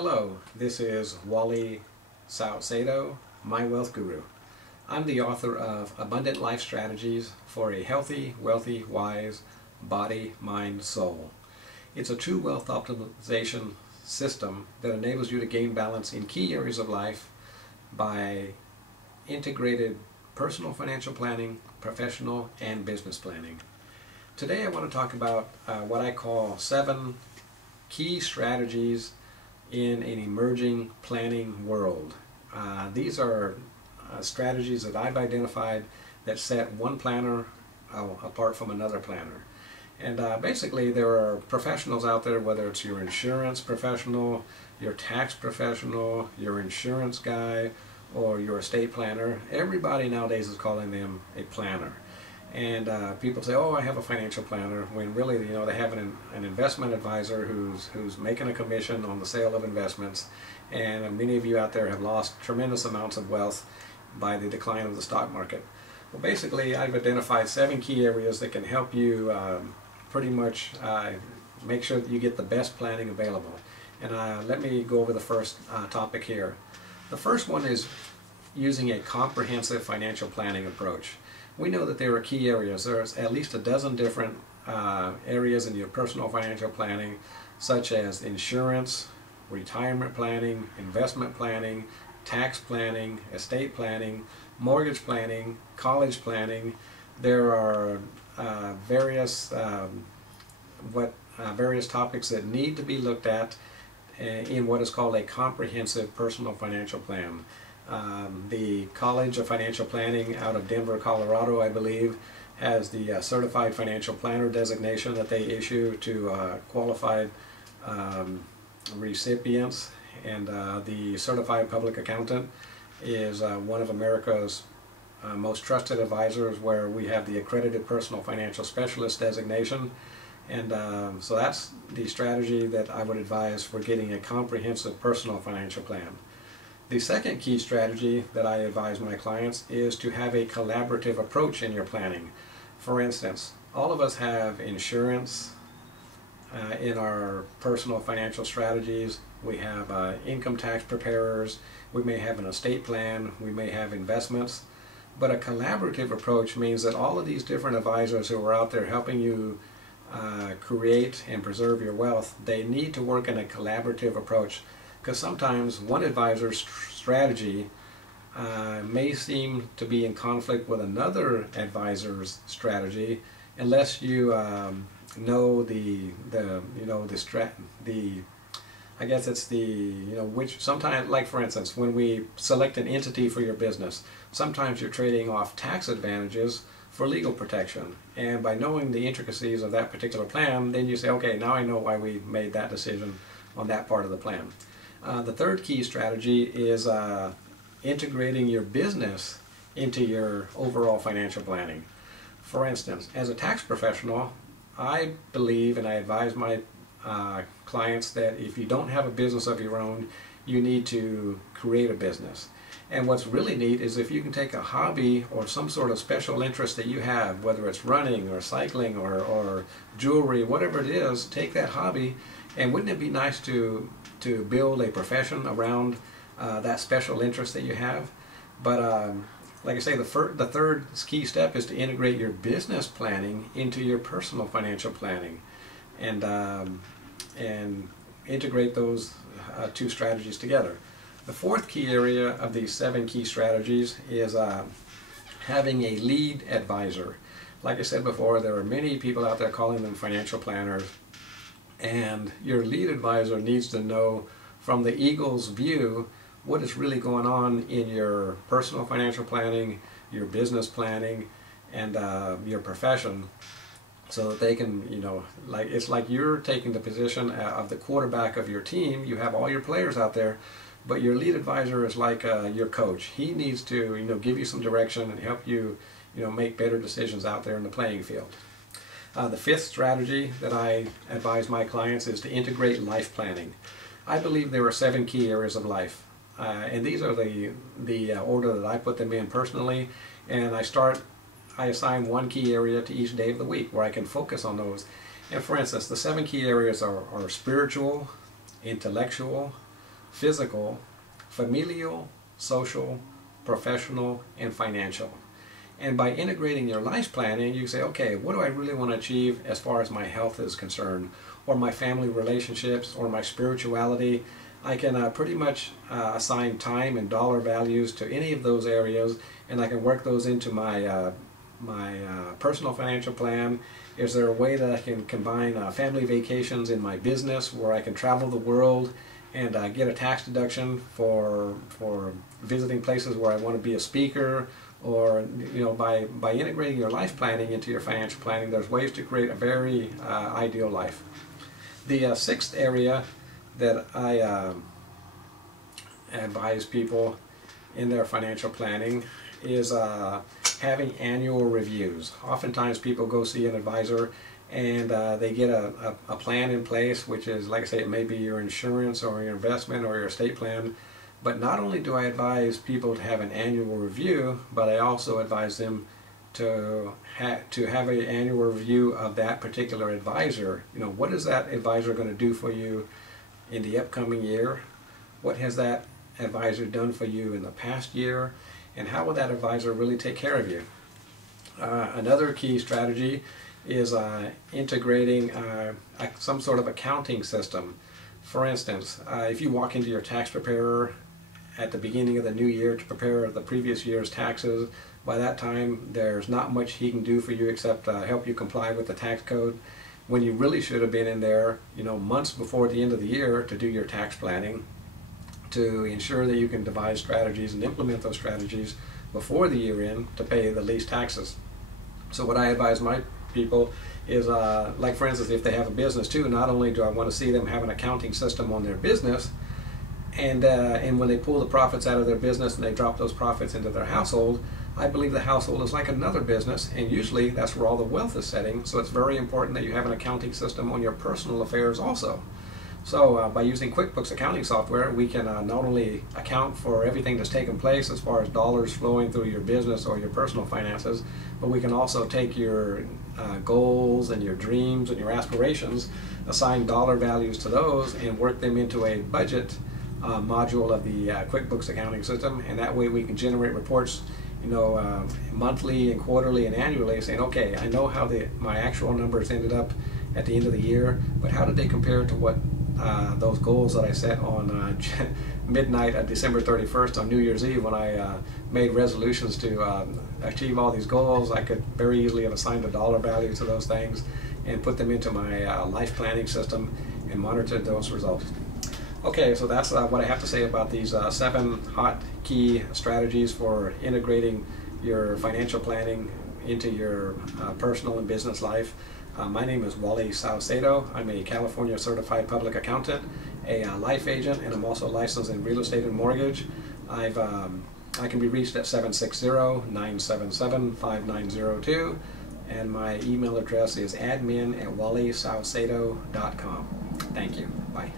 Hello, this is Wally Salcedo, My Wealth Guru. I'm the author of Abundant Life Strategies for a Healthy, Wealthy, Wise Body, Mind, Soul. It's a true wealth optimization system that enables you to gain balance in key areas of life by integrated personal financial planning, professional, and business planning. Today I want to talk about what I call 7 key strategies in an emerging planning world. These are strategies that I've identified that set one planner apart from another planner. And basically there are professionals out there, whether it's your insurance professional, your tax professional, your insurance guy, or your estate planner. Everybody nowadays is calling them a planner. And people say, oh, I have a financial planner, when really, they have an investment advisor who's making a commission on the sale of investments. And many of you out there have lost tremendous amounts of wealth by the decline of the stock market. Well, basically, I've identified 7 key areas that can help you pretty much make sure that you get the best planning available. And let me go over the first topic here. The first one is using a comprehensive financial planning approach. We know that there are key areas. There's at least a dozen different areas in your personal financial planning, such as insurance, retirement planning, investment planning, tax planning, estate planning, mortgage planning, college planning. There are various topics that need to be looked at in what is called a comprehensive personal financial plan. The College of Financial Planning out of Denver, Colorado, I believe, has the Certified Financial Planner designation that they issue to qualified recipients. And the Certified Public Accountant is one of America's most trusted advisors, where we have the Accredited Personal Financial Specialist designation. And so that's the strategy that I would advise for getting a comprehensive personal financial plan. The second key strategy that I advise my clients is to have a collaborative approach in your planning. For instance, all of us have insurance in our personal financial strategies. We have income tax preparers. We may have an estate plan. We may have investments. But a collaborative approach means that all of these different advisors who are out there helping you create and preserve your wealth, they need to work in a collaborative approach. Because sometimes one advisor's strategy may seem to be in conflict with another advisor's strategy, unless you know I guess it's which sometimes, like for instance, when we select an entity for your business, sometimes you're trading off tax advantages for legal protection. And by knowing the intricacies of that particular plan, then you say, okay, now I know why we made that decision on that part of the plan. The third key strategy is integrating your business into your overall financial planning. For instance, as a tax professional, I believe and I advise my clients that if you don't have a business of your own, you need to create a business. And what's really neat is if you can take a hobby or some sort of special interest that you have, whether it's running or cycling or jewelry, whatever it is, take that hobby, and wouldn't it be nice to build a profession around that special interest that you have? But like I say, the third key step is to integrate your business planning into your personal financial planning, and integrate those 2 strategies together. The fourth key area of these 7 key strategies is having a lead advisor. Like I said before, there are many people out there calling them financial planners, and your lead advisor needs to know from the eagle's view what is really going on in your personal financial planning, your business planning, and your profession, so that they can, it's like you're taking the position of the quarterback of your team. You have all your players out there, but your lead advisor is like your coach. He needs to, give you some direction and help you, make better decisions out there in the playing field. The fifth strategy that I advise my clients is to integrate life planning. I believe there are 7 key areas of life, and these are the order that I put them in personally, and I assign one key area to each day of the week where I can focus on those. And for instance, the 7 key areas are spiritual, intellectual, physical, familial, social, professional, and financial. And by integrating your life planning, you say, okay, what do I really want to achieve as far as my health is concerned, or my family relationships, or my spirituality? I can pretty much assign time and dollar values to any of those areas, and I can work those into my personal financial plan. Is there a way that I can combine family vacations in my business where I can travel the world and get a tax deduction for visiting places where I want to be a speaker? Or, you know, by integrating your life planning into your financial planning, there's ways to create a very ideal life. The sixth area that I advise people in their financial planning is having annual reviews. Oftentimes people go see an advisor and they get a plan in place, which is, like I say, it may be your insurance or your investment or your estate plan. But not only do I advise people to have an annual review, but I also advise them to have an annual review of that particular advisor. You know, what is that advisor going to do for you in the upcoming year? What has that advisor done for you in the past year? And how will that advisor really take care of you? Another key strategy is integrating some sort of accounting system. For instance, if you walk into your tax preparer at the beginning of the new year to prepare the previous year's taxes, by that time there's not much he can do for you except help you comply with the tax code, when you really should have been in there, you know, months before the end of the year to do your tax planning, to ensure that you can devise strategies and implement those strategies before the year end to pay the least taxes. So what I advise my people is, like for instance, if they have a business too, not only do I want to see them have an accounting system on their business, and when they pull the profits out of their business and they drop those profits into their household, I believe the household is like another business, and usually that's where all the wealth is sitting. So it's very important that you have an accounting system on your personal affairs also. So by using QuickBooks accounting software, we can not only account for everything that's taken place as far as dollars flowing through your business or your personal finances, but we can also take your goals and your dreams and your aspirations, assign dollar values to those, and work them into a budget module of the QuickBooks accounting system. And that way we can generate reports, you know, monthly and quarterly and annually, saying, okay, I know how my actual numbers ended up at the end of the year, but how did they compare to what those goals that I set on midnight of December 31st on New Year's Eve, when I made resolutions to achieve all these goals? I could very easily have assigned a dollar value to those things and put them into my life planning system and monitored those results. Okay, so that's what I have to say about these 7 hot key strategies for integrating your financial planning into your personal and business life. My name is Wally Salcedo. I'm a California certified public accountant, a life agent, and I'm also licensed in real estate and mortgage. I can be reached at 760-977-5902, and my email address is admin@wallysalcedo.com. Thank you. Bye.